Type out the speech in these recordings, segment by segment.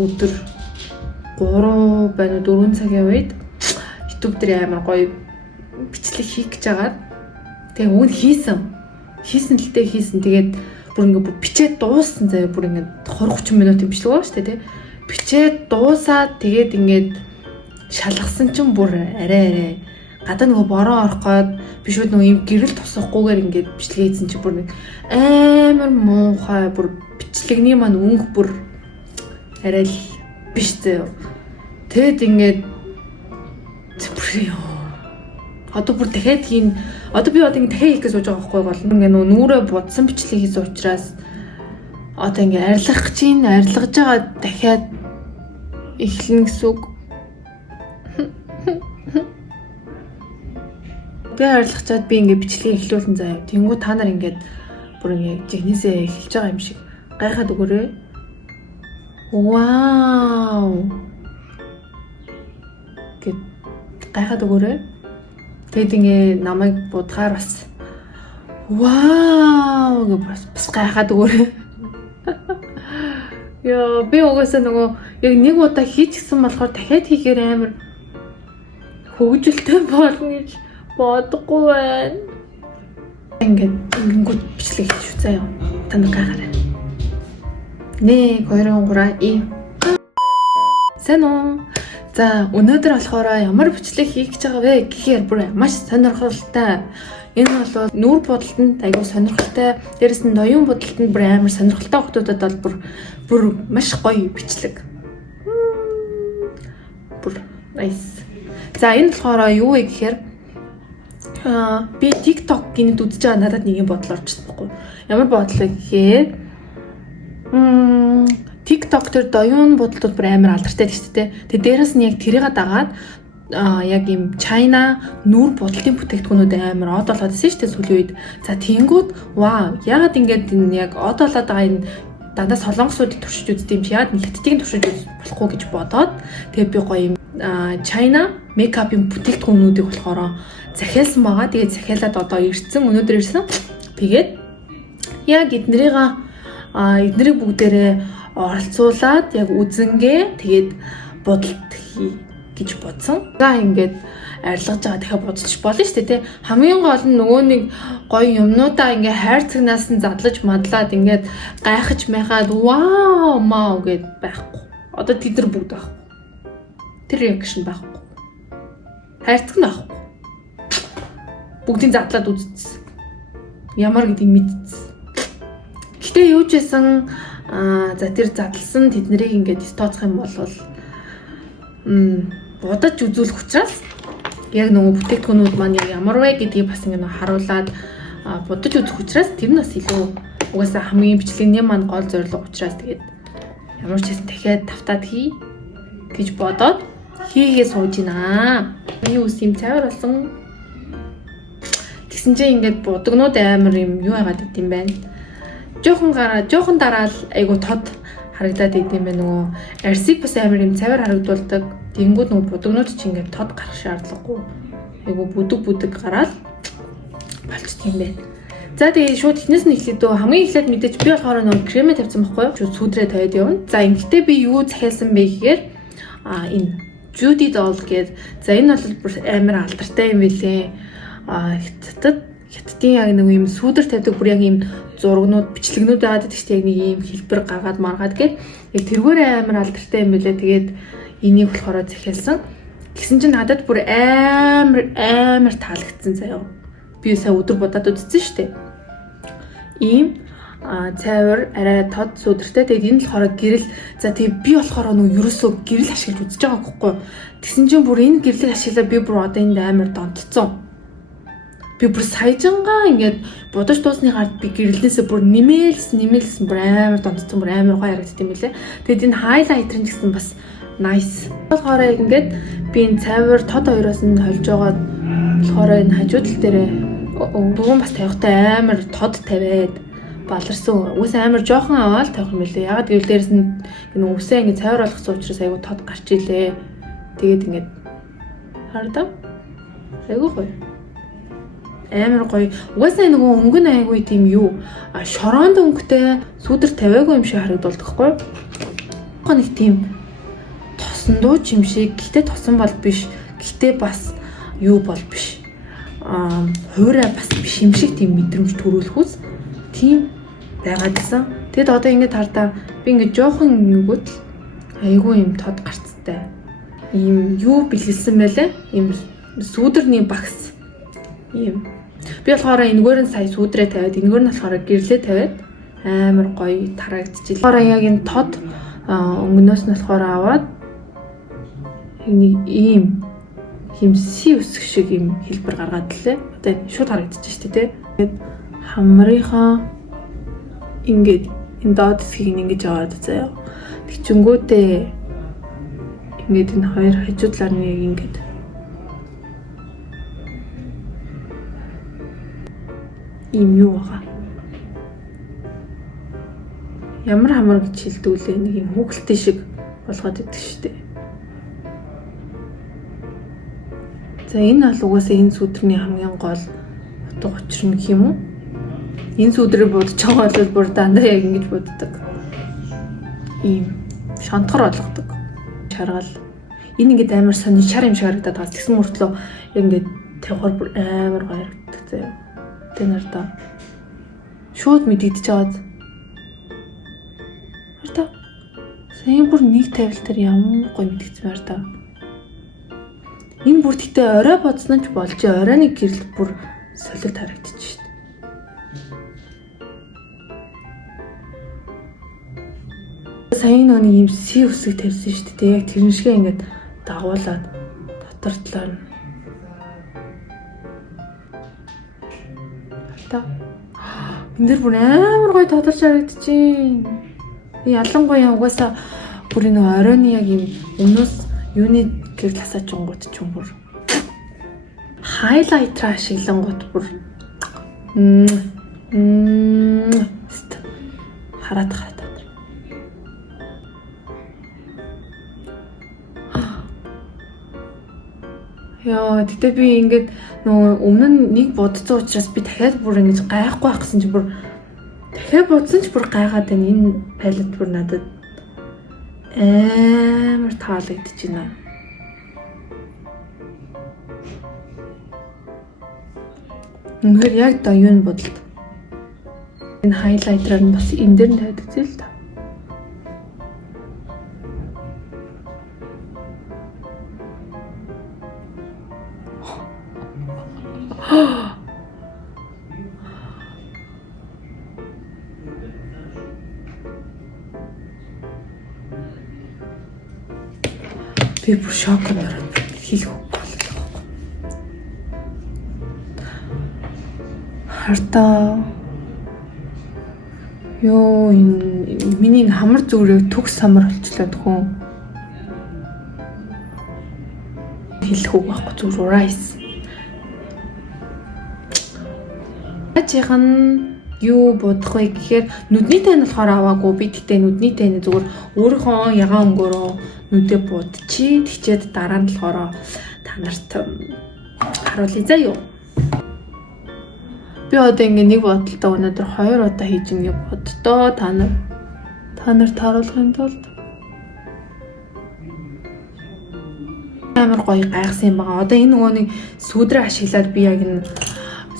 Өдөр 3 байна уу 4 цагийн үед YouTube дээр амар гоё бичлэг хийх гэж байгаа. Тэгээ өгн хийсэн л дээ хийсэн. Тэгээд бүр ингээ бичээд дууссан заяа бүр ингээ 20-30 минутын бичлэг байгаа шүү дээ тий. Бичээд дуусаад тэгээд ингээд шалгасан чинь бүр арай гадаа нөгөө бороо орох гээд бишүүд нөгөө юм гэрэл тусахгүйгээр ингээд бичлэг хийсэн чинь бүр нэг амар муухай бүр бичлэгний маань өнгө бүр арай л биш заяа. Тэгэд ингээд одоо бүр дахиад хийн одоо би одоо ингэ дахиад хийх гэж сууж байгаа байхгүй бол ингээ нүрээ будсан бичлэг хийсэн учраас одоо ингээ арилгах гэж арилгаж байгаа дахиад эхлэн гэсэн үг. Тэгээ арилгачаад би ингээ бичлэгийг эхлүүлсэн заяа. Тэнгүү та нар ингээд бүр ингээ жигнэсээ эхэлж байгаа юм шиг гайхаад өгөөрэй. Вау. Гэт гайхаад өгөөрэй. Тэгэд ингээ намайг будгаар бас вау гэж бас гайхаад өгөөрэй. Яа би угаасаа нөгөө яг нэг удаа хийчихсэн болохоор дахиад хийхээр амар хөвгөлтэй болно гэж бодохгүй байна. Ингээд бичлэг хийх шүү заяа. Та нар гайхаарай. 1 2 3 и Сайн уу? За өнөөдөр болохоор ямар бичлэг хийх гэж байгаа вэ гэхээр бүр маш сонирхолтой. Энэ бол нүүр бодолтод айгүй сонирхолтой. Дээрэс нь ноён бодолтод бүр амар сонирхолтой хүмүүсд бол бүр маш гоё бичлэг. Бүр nice. За энэ болохоор юу вэ гэхээр би TikTok гинэд үзэж байгаа надад нэг юм бодол орчихсон байхгүй. Ямар бодол вэ гэхээр TikTok дээр доён бодлууд бүр амар алдартай шүү дээ. Тэгээ дээрэс нь яг тэрийг дагаад яг юм China нүүр бодлын бүтээгдэхүүнүүд амар од болоод байсан шүү дээ сүүлийн үед. За тэнгүүд вау яагаад ингэж энэ яг од болоод байгаа энэ дандаа солонгосууд туршиж үздэг юм чи яагаад хятадыг туршиж болохгүй гэж бодоод тэгээ би гоё юм China мейкапын бүтээгдэхүүнүүдийг болохоор захиалсан байгаа. Тэгээд захиалаад одоо ирсэн өнөөдөр ирсэн. Тэгээд яг эднэрийг бүгдээрээ оролцуулаад яг үзэнгээ тэгээд бодолт хий гэж бодсон. За ингээд арилгаж байгаа дахиад бодчих болно шүү дээ тий. Хамгийн гол нь нөгөө нэг гоё юмнуудаа ингээ хайр цагнаас нь задлаж мадлаад ингээд гайхаж майхаад вау мау гэд байхгүй. Одоо тэд нар бүгд байхгүй. Тэр реакшн байхгүй. Хайрцаг нь байхгүй. Бүгдийг задлаад үзсэн. Ямар гэдгийг мэдсэн. Гэтэ юу ч байсан за тэр задлсан тэднийг ингээд тооцох юм бол будаж үзүүлэх учраас яг нөгөө бүтээгдэхүүнүүд маань ямар вэ гэдгийг бас ингээд харуулад будаж үзэх учраас тэр нь бас илүү угаасаа хамгийн бичлэгний маань гол зорилго учраас тэгээд ямар ч хэсэн дахиад тавтаад хий гэж бодоод хийгээ сууж байна. Би үс юм цайвар болсон. Тэгсэн чинь ингээд будагнууд амар юм юу яагаад гэдэм байна. Жохон дараал айгу тод харагдаад идэм байх нөгөө арсыг бас амар юм цавар харагдуулдаг. Тэнгүүд нөгөө будагнууд ч ингээд тод гарах шаардлагагүй. Айгу бүдэг гараад болчих юм байна. За тэгээ шууд эхнээс нь эхлэдөө хамгийн эхлээд мэдээж би болохоор нөгөө кремэ тавьсан байхгүй юу? Шууд сүдрээ тавиад явна. За ингэхдээ би юу захиалсан бэ гэхээр энэ Judy Doll гэдэг. За энэ бол амар алдартай юм билээ. Хятадын яг нэг юм сүдэр тавьдаг бүр яг юм зургнууд бичлэгнүүд байгаад байдаг шүү дээ. Яг нэг юм хэлбэр гаргаад маргаад гээд яг тэргээр амар алдартай юм билээ. Тэгээд энийг болохоор захиалсан. Тэгсэн чинь надад бүр амар таалагдсан заяа. Би сая өдөр будаад үзсэн шүү дээ. Ийм цайвар арай тод сүдэртэй. Тэгээд энэ болохоор гэрэл. За тэгээд би болохоор нөгөө ерөөсөө гэрэл ашиглаж үзэж байгаа байхгүй. Тэгсэн чинь бүр энэ гэрлийг ашиглаад би бүр одоо энд амар донтцсон. Би бүр саяжангаа ингээд будаж дуусны гард би гэрлэнээсээ бүр нэмэлсэн бүр амар донтцсон бүр амар гоё харагдсан юм билээ. Тэгээд энэ хайлайтер нь гэсэн бас nice. болохоор ингээд би энэ цайвар тод хоёроос нь холж байгаа болохоор энэ хажуу тал дээр бүгэн бас тавихтай амар тод тавиад баларсан. Үс амар жоохон аваад тавих юм билээ. Ягаад гэвэл дээрс нь энэ үсээ ингээд цайвар болгосон учраас айгу тод гарч илээ. Тэгээд ингээд хардаа айгу гоё. Амар гоё. Угаасаа нөгөө өнгөн айгүй тийм юу шороонд өнгөтэй сүдэр тавиагүй юм шиг харагдуулдаг хгүй. жоохон нэг тийм тосон дууч юм шиг. Гэхдээ тосон бол биш. Гэхдээ бас юу бол биш. Хуурай бас биш юм шиг тийм мэдрэмж төрүүлэх үс. Тийм байгаад гэсэн. Тэгэд одоо ингэж хардаа би ингэж жоохон нэгүүд айгүй юм тод гарцтай. Ийм юу бэлгэлсэн байлаа? Ийм сүүдэрний багс. Ийм. Би болохоор энэгээр нь сая сүүдрээ тавиад, энэгээр нь болохоор гэрлээ тавиад амар гоё тарагдчихлээ. Тэгэхээр яг энэ тод өнгнөөс нь болохоор аваад нэг ийм химси өсөх шиг юм хэлбэр гаргаад лээ. Одоо шууд харагдчих шүү дээ. Тэгээд хамрынхаа ингээд энэ доод хэсгийг ингэж аваад заяа. Тэгчингүүтээ ингээд энэ хоёр хажуудлаар нэг ингээд ийм юу байгаа. Ямар хамар гэж хэлдүүлээ нэг юм хүүхэлтэй шиг болгоод идэг шүү дээ. За энэ бол угаасаа энэ сүдрийн хамгийн гол утга учир нь юм уу? Энэ сүдрийг бодож байгаа бол бүр дандаа яг ингэж боддог. Ийм шантгар болгодог. Шаргал. Энэ ингээд амар сонир шар юм шиг харагдаад байгаа. Тэгсэн мөртлөө яг ингээд тавихаар бүр амар гоё харагддаг заяа. Тэ нартай. Шууд мэдэгдэж байгаад. Харта. Сайн бүр нэг тавил дээр ямар гоё мэдэгдсэн байр та. Энэ бүр тэгтээ орой бодсон ч болж оройны гэрэл бүр солид харагдчих шít. Сайн нэг юм си өсөг тавьсан шүү дээ. Яг тэр шиг ингээд дагуулад дотор талаар нь. Та. Энд дэр бүр амар гоё тодорч харагдчихээн. Би ялангуяа угаасаа бүр энэ оройны яг юм өмнөөс юуны гэрэл хасаач онгууд ч юм бүр хайлайтер ашиглангууд бүр хараад. Яа, тэгтээ би ингээд нөгөө өмнө нь нэг бодцсон учраас би дахиад бүр ингэж гайхгүй байх гэсэн чинь бүр дахиад бодсон ч бүр гайхаад байна. Энэ палет бүр надад амар таалагдчихэж байна. Үнэхээр яг да юу н бодолт. Энэ хайлайтераар нь бас энэ дээр нь тавьдаг зүйл та. Би бүр шок ороод хийх боллоо. Хартаа ёо энэ миний хамар зүрээ төгс самар болчлоо тхөө. Хэлэх үг байхгүй зүр rice. Ачийн юу бодох вэ гэхээр нүдний тань болохоор аваагүй. Би тэгтээ нүдний тань зүгээр өөрийнхөө ягаан өнгөөрөө нүдээ будчих. Тэгчээд дараа нь болохоор та нарт харуулъя заа юу. Би одоо ингээ нэг бодолтой өнөөдөр 2 удаа хийж ингээ боддоо та нарт харуулахын тулд амар гоё гайхсан юм байгаа. Одоо энэ нөгөө нэг сүүдрээ ашиглаад би яг энэ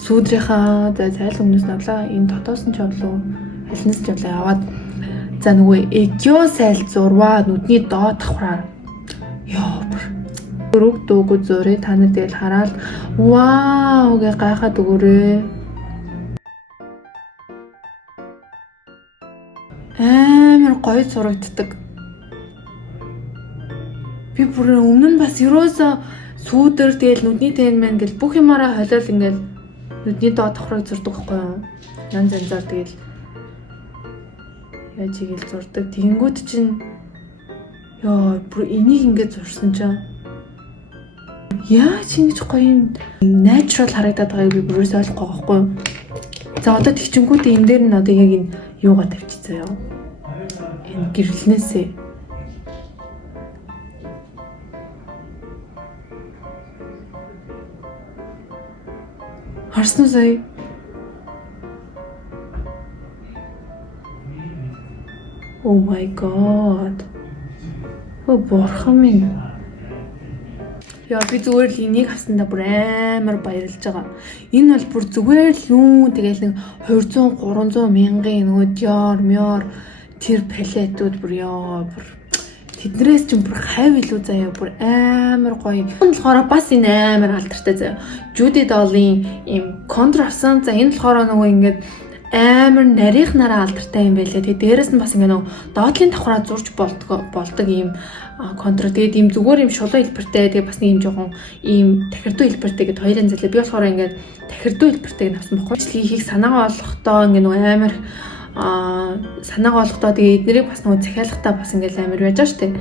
сүүдрийнхаа зайл өмнөөс нь авлаа. Энэ дотоос нь ч авлаа. Алинаас ч авлаа аваад за нөгөө экё сайл зурваа нүдний доод давхраар ёо бүр дуугүй зурээ та нар тэгэл хараад вау гэ гайхаад өгөөрэй. Амар гоё зурагддаг. Би бүр өмнө нь бас ерөөсөө сүүдэр тэгэл нүдний тэн мэн гэл бүх юмараа холиол ингээл нүдний доод давхрыг зурдаг байхгүй юу? Янз янзаар тэгэл яаж игэл зурдаг. Тэнгүүд чинь ёо бүр энийг ингээд зурсан чинь яа чи ингэж гоё юм natural харагдаад байгааг би бүрээс ойлгохгүй байхгүй юу? За одоо тэгчингүүдээ энэ дээр нь одоо яг энэ юугаа тавьчихсан ёо. Энэ гэрлэнээсээ харсан уу сая? Oh my god. Бурхан минь. Яа би зүгээр л энийг авсандаа бүр амар баярлж байгаа. Энэ бол бүр зүгээр л юу тэгэл нэг 200 300 мянган нөгөө диор тэр палетууд бүр яа бүр тэднээс ч бүр хайв илүү заяа бүр амар гоё. Энэ болохоор бас энэ амар алдартай заяа. Judy Doll-ийн ийм контур авсан. За энэ болохоор нөгөө ингээд амар нарийнхнараа алдартай юм байлээ. Тэгээ дээрэс нь бас ингээ нөгөө доотлын давхраа зурж болдог ийм контур. Тэгээд ийм зүгээр ийм шулуун хэлбэртэй. Тэгээ бас нэг ийм жоохон ийм тахирдуу хэлбэртэй гэдэг хоёрын зэлээ. Би болохоор ингээд тахирдуу хэлбэртэйг авсан байхгүй. Хийхийг санаагаа олохдоо ингээ нөгөө амар санаагаа олохдоо тэгээ эднэрийг бас нөгөө захиалгатаа бас ингээл амар байж байгаа штэ.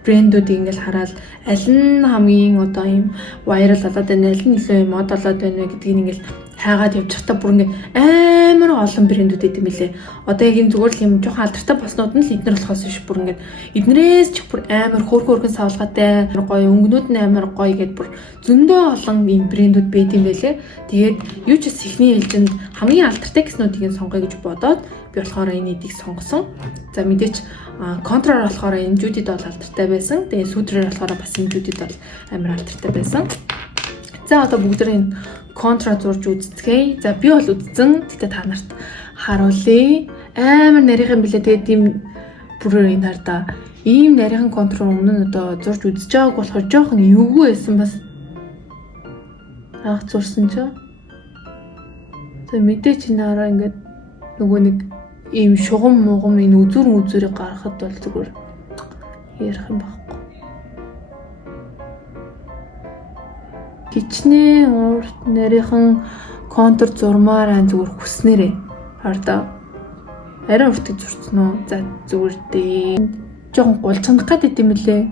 Брэндүүдийг ингээл хараад аль нь хамгийн одоо ийм viral болоод байна, аль нь илүү юм мод болоод байна гэдгийг ингээл хайгаад явж байхдаа бүр ингээ амар олон брэндүүд идэм билээ. Одоо яг энэ зүгээр л юм жоохон алдартай болснууд нь л эднэр болохоос биш бүр ингээ эднэрээс ч бүр амар хөөрхөн савлгатай гоё өнгөнүүд нь амар гоё гэдээ бүр зөндөө олон ийм брэндүүд байд юм байлээ. Тэгээд юу ч бас ихний ээлжинд хамгийн алдартай гэснүүдийг сонгоё гэж бодоод би болохоор энэ эдийг сонгосон. За мэдээч контраар болохоор энэ Judy Doll алдартай байсан. Тэгээ сүүдрээр болохоор бас энэ Judy Doll амар алдартай байсан. За одоо бүгдээ контра зурж үзцгээе. За би бол үзсэн. Тэгтээ та нарт харуулъя. Амар нарийнхан билээ. Тэгээд ийм бүр энэ хараа ийм нарийнхан контра өмнө нь одоо зурж үзэж байгааг болохоор жоохон эвгүй байсан бас. Анх зурсан ч. За мэдээч энэ хараа ингээд нөгөө нэг ийм шугам муугам энэ үзүүрийг гаргахад бол зүгээр ярих юм байхгүй. Хичнээн урт нарийнхан контур зурмаар зүгээр хүснээрээ хардаа арай уртыг зурцсан уу? За зүгээр дээ. Жохон гулчгандах гэдэг юм лээ.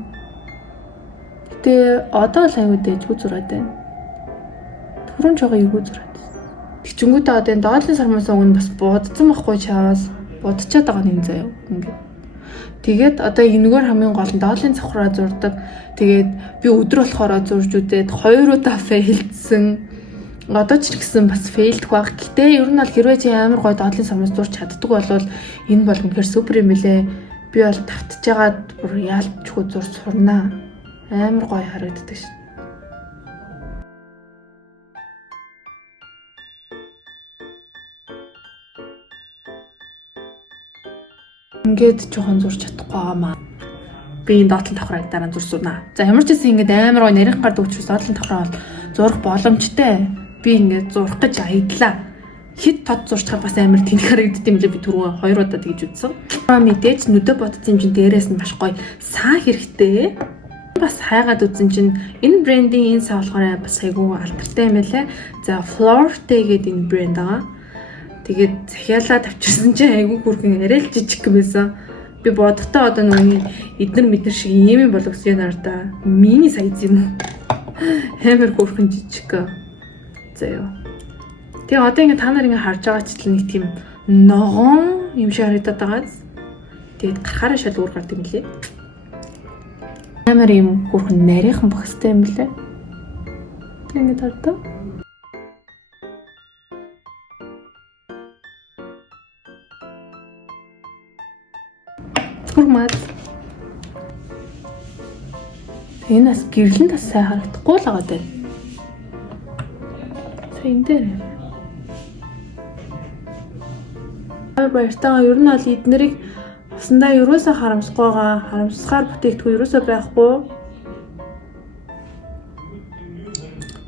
Гэтэ одоо л аюу дэжгүй зураад байна. Түрүүн жоо эйгүү зураад. Тэгчингүүтээ одоо энэ доотлын сармаас өгн бас будцсан байхгүй чааваас будчихад байгаа юм заяа ингээд. Тэгээд одоо энэгээр хамгийн гол нь доотлын завхраа зурдаг. Тэгээд би өдөр болохоор зурж үзээд 2 удаа фейлдсэн. Одоо ч гэсэн бас фейлдэх баг. Гэтэ ер нь бол хэрвээ чи амар гой доотлын сармаас зурж чаддаг бол энэ бол үнэхээр супер юм билэ. Би бол тавтж байгаад бүр яалтчгүй зурж сурнаа. Амар гой харагддаг шин. Ингээд жоохон зурж чадахгүй байгаамаа. Би энэ доотлын давхраа дараа зурсунаа. За ямар ч гэсэн ингээд амар гоо нарийнх гардаг учраас доотлын давхраа бол зурах боломжтой. Би ингээд зурах гэж аядлаа. Хит тод зурчхаар бас амар тэнх харагддаг юм лээ би түрүү 2 удаа тэгж үзсэн. Мэдээж нүдэ ботцсон юм чин дээрээс нь маш гоё саа хэрэгтэй. Бас хайгаад үзсэн чинь энэ брендийн энэ саа болохоор бас айгүй алдартай юм байлаа. За Florte гэдэг энэ брэнд байгаа. Тэгээд захиалаа тавьчихсан чинь айгүй хүрхэн арай л жижиг юм байсан. Би бодохдоо одоо нөгөө эднэр шиг юм болгосон юм да. Мини сайз юм. Амар хүрхэн жижиг. За ёо. Тэгээ одоо ингээ та нар ингээ харж байгаа читэл нэг тийм ногоон юм шиг харагдаад байгаа. Тэгээд гарахаараа шал өөр гардаг юм лээ. Амар юм хүрхэн нарийнхан бохстой юм лээ. Ингээ тартаа. Мад. Энэ бас гэрлэн бас сайн харагдахгүй л байгаа дээ. Сайн дээр. Баяртайгаа ер нь бол эднэрийг усандаа ерөөсөө харамсахгүй байгаа. Харамсахаар бүтээгдэхүүн ерөөсөө байхгүй.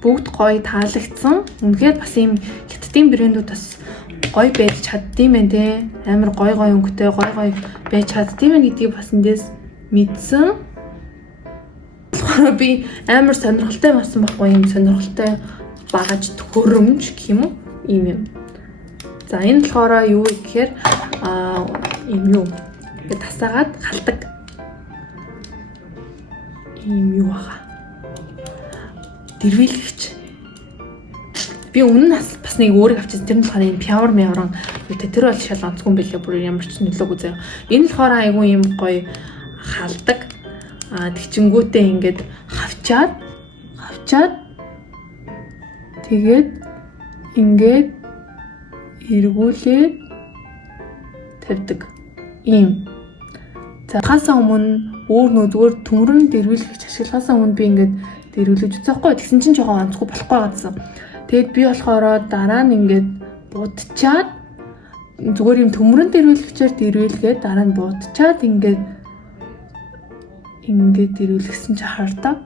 Бүгд гоё таалагдсан. Үнэхээр бас ийм хятадын брэндүүд бас гоё байж чаддсан юм те. Амар гоё өнгөтэй гоё байж чаддсан юм гэдгийг бас эндээс мэдсэн. Би амар сонирхолтой болсон байхгүй юм сонирхолтой багаж төхөөрөмж гэх юм уу? Ийм юм. За энэ болохоор юу гэхээр ийм юу. Ингээд тасаагаад халдаг. Ийм юу бага. Дэрвэлэгч. Би өмнө нь бас нэг өөрийг авчихсан. Тэр нь болохоор юм пяур мэвран тэр бол шал онцгүй юм билээ. Бүр ямар ч нөлөөгүй заяа. Энэ болохоор айгүй юм гоё халдаг. Тэгчингүүтээ ингээд хавчаад тэгээд ингээд эргүүлээд тавьдаг. Ийм. За хасаа өмнө өөр нөө зүгээр төмрөн дэрвэлгэж ашиглахаас өмнө би ингээд дэрвэлгэж үзээхгүй. Тэгсэн чинь жоохон онцгүй болохгүй гадсан. Тэгээд би болохоор дараа нь ингээд будчаад зүгээр юм төмрөн дэрвэлгчээр дэрвэлгээд дараа нь будчаад ингээд дэрвэлгсэн чи хардаа.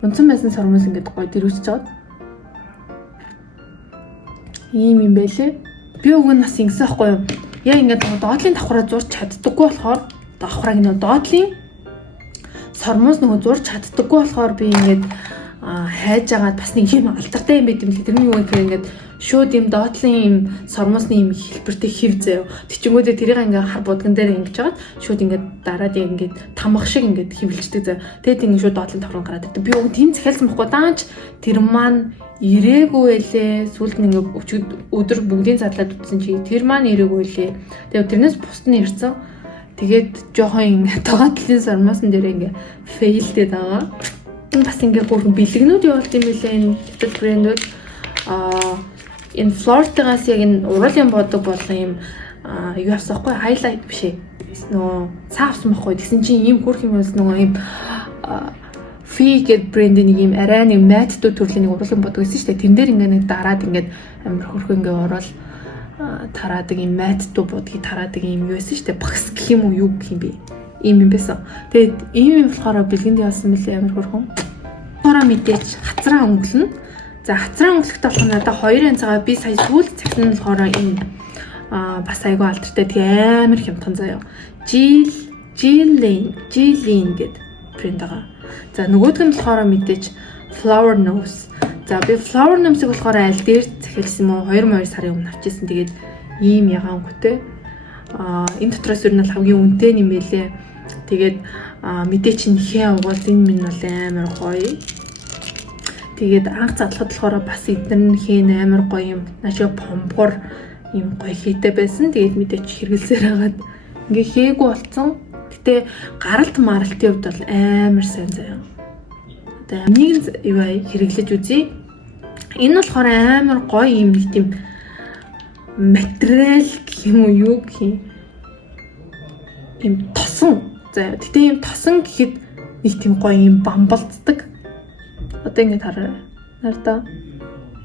Унцсан байсан сормоос ингээд гоё дэрвэлж жаад. Ийм юм байлээ. Би уг нь бас ингэсэн байхгүй юу? Яг ингээд доотлын давхраа зурч чаддаггүй болохоор давхрааг нь доотлын сормоос нөгөө зурч чаддаггүй болохоор би ингээд хайж агаад бас нэг юм алдартай юм байт юм л. Тэрний юу гэхээр ингээд шууд юм доотлын юм сормоосны юм хэлбэртэй хив заяа. Тэчингүүдээ тэрийг ингээ хар будган дээр ингэж жагаад шууд ингээд дараад ингээд тамах шиг ингээд хивлждэг заяа. Тэгээд ингээд шууд доотлын давхраа гараад ирдэг. Би уг тийм захиалсан байхгүй даанч тэр маань ирээгүй байлээ. Сүүлд нь ингээ өдөр бүгдийн задлаад утсан чи тэр маань ирээгүй байлээ. Тэгээд тэрнээс бусд нь ирсэн. Тэгээд жоохон ингээ доотлын сормоосон дээр ингээ фейлдээд байгаа. Бас ингээ бүрэн бэлгэнүүд явуулт юм билээ энэ битүүл брэндүүд. Энэ Florida-гаас яг энэ уруулын бодог болгон юм юу авсахгүй highlight биш ээ. Нөгөө цаа авсан байхгүй. Тэгсэн чинь ийм хөрх юм байсан нөгөө ийм Fee гэдэг брэндийн нэг юм арай нэг matte төрлийн нэг уруулын бодог байсан шүү дээ. Тэн дээр ингээ нэг дараад ингээ амар хөрх ингээ ороод тараадаг юм matte бодгийг тараадаг юм юу байсан шүү дээ. Багс гэх юм уу юу гэх юм бэ? Ийм юм байсан. Тэгээд ийм юм болохоор бэлгэнд явсан мөлий амар хөрхөн. Хороо мэдээч хацраа өнгөлнө. За хацраа өнгөлөхтэй болох надад 2 янзгаа би сая сүүл цагсан болохоор энэ бас айгүй алдартай тэгээ амар хямдхан заяа. Jillian гэдэг брэнд байгаа. За нөгөөх нь болохоор мэдээч Flower Nose. За би Flower Nose-ыг болохоор аль дээр захиалсан юм уу 2 сарын өмнө авчихсан. Тэгээд ийм ягаан өнгөтэй. Энэ дотроос юу нь хамгийн үнэтэй юм байлээ. Тэгээд мэдээч нэхээ угаал энэ минь бол амар гоё. Тэгээд анх задлахад болохоор бас эдгээр нэхээ амар гоё юм. Наашаа помпор юм гоё хийтэй байсан. Тэгээд мэдээч хэрэгэлсээр хагаад ингээ хээгүй болцсон. Гэтэ гаралт маралтын хувьд бол амар сайн заяа. Тэгээд нэг юу хэрэглэж үзье. Энэ болохоор амар гоё юм нэг тийм материал гэх юм уу юу гэх юм тосон. За тэгтээ юм тосон гэхэд нэг тийм гоё юм бамбалцдаг. Одоо ингэ хараа. Нарда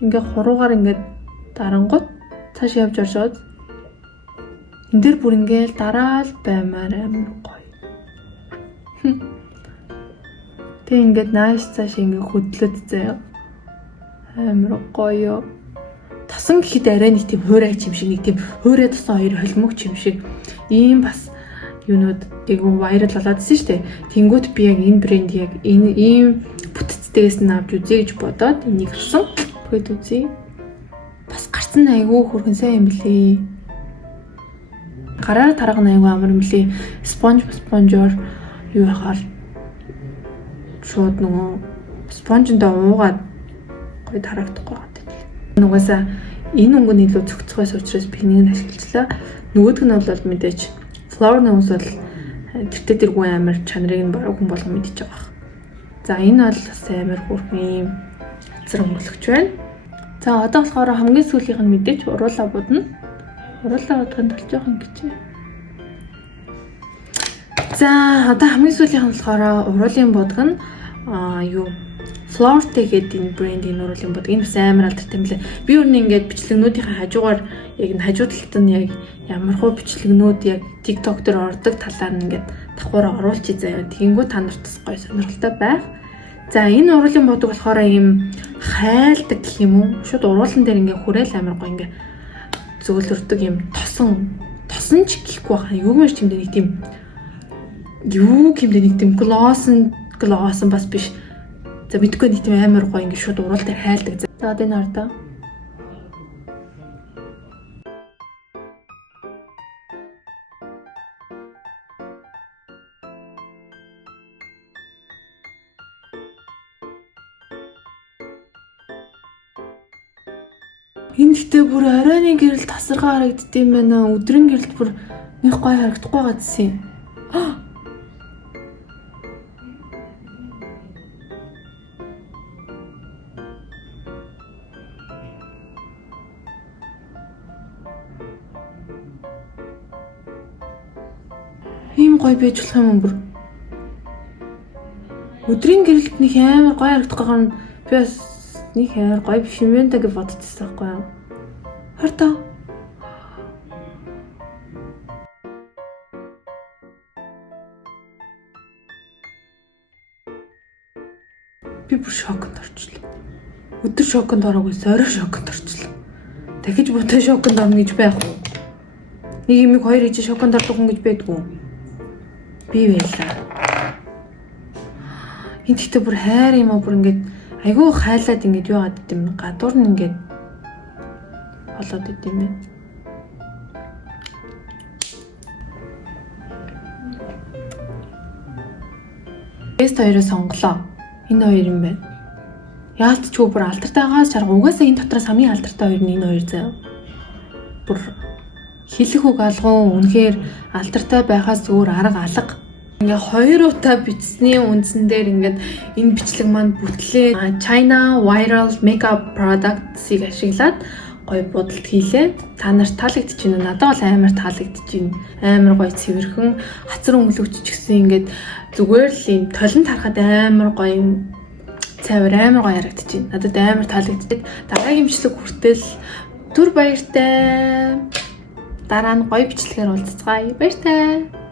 ингээ хуруугаар ингээ дарангууд цааш явж оршоод энэ дэр бүр ингээл дараал баймаар амар гоё. Тэг ингээд нааш цааш ингээ хөдлөд заяа. Амар гоё. Тосон гэхэд арай нэг тийм хуурайч юм шиг нэг тийм хуурай тосон хоёр холимогч юм шиг ийм бас юунууд тэгвэл вайрал болоодсэн шүү дээ. Тэнгүүт би яг энэ брэнд яг энэ ийм бүтцтэйгээс нь авч үзье гэж бодоод энийг авсан. Тэгэд үзье. Бас гарцсан айгүй хөргөн сайн юм блий. Гараар таргана айгүй амар юм блий. Спонжор юу яхаар шууд нөгөө спонжиндээ уугаад гоё тарагдахгүй байна. Нугасаа энэ өнгөний илүү цогцгоос учраас би нэг нь ашиглажлаа. Нөгөөх нь бол мэдээж Flower Nose бол тэртээ тэргүй амар чанарыг нь бараг хүн болгон мэдчихэж байгаа. За энэ бол бас амар хөрхөн юм зэрэг өнгөлөгч байна. За одоо болохоор хамгийн сүүлийнх нь мэдээж уруулаа будна. Уруулаа будахын тулд жоохон гэж. За одоо хамгийн сүүлийнх нь болохоор уруулын будг нь юу Florte гэдэг энэ брендийн уруулын будг. Энэ бас амар алдартай юм лээ. Би өөр нь ингээд бичлэгнүүдийн хажуугаар яг энэ хажуу талд нь яг ямар хөө бичлэгнүүд яг TikTok дээр ордог талаар нь ингээд давхараа оруулчих заяа. Тэгэнгүүт та нарт бас гоё сонирхолтой байх. За энэ уруулын будг болохоор ийм хайлдаг гэх юм уу? Шууд уруулан дээр ингээд хүрээл амар гоё ингээд зөөлөрдөг юм тосон ч гэхгүй байна. Юу мэж тийм нэг тийм юу гэмдэ нэг тийм глоссон бас биш. За мэдгүй нэг тийм амар гоё ингээд шууд уруул дээр хайлдаг. За одоо энэ хардаа. Энэ гэхдээ бүр оройн гэрэл тасархаа харагддсан юм байна. Өдрийн гэрэлд бүр нэг гоё харагдахгүй гадсан юм. Ийм гоё байж болох юм бүр. Өдрийн гэрэлт нэг амар гоё харагдах гоор нь би бас нэг амар гоё биш юм байна гэж бодчихсон байхгүй юу. Хартаа. Би бүр шоконд орчлоо. Өдөр шоконд ороогүй, орой шоконд орчлоо. Дахиж бүтэн шоконд орно гэж байх уу? Нэг юм хоёр ижи шоконд ордог хүн гэж байдгүй. Би байлаа. Энд ихтэй бүр хайр юм аа бүр ингээд айгүй хайлаад ингээд юу яагаад гэдэм бэ? Гадуур нь ингээд болоод идэм бэ. Бест хоёроо сонголоо. Энэ хоёр юм байна. Яалтчгүй бүр алтартайгаас чарга угаасаа энэ дотроос хамгийн алтартай хоёр нь энэ хоёр заяа. Бүр хэлэх үг алгуу үнэхээр алтартай байхаас өөр арга алга. Ингээ хоёруудаа бичсний үндсэн дээр ингээд энэ бичлэг маань бүтлээ China Viral Makeup Products-ыг ашиглаад гоё бодолт хийлээ. Та нарт таалагдчихэв үү? Надад бол амар таалагдчихэв. Амар гоё цэвэрхэн хацар өнгөлөгч ч гэсэн ингээд зүгээр л юм толон тарахад амар гоё юм цайвар амар гоё харагдчихэв. Надад амар таалагддаг. Дараагийн бичлэг хүртэл түр баяртай. Дараа нь гоё бичлэгээр уулзцгаая. Баяртай.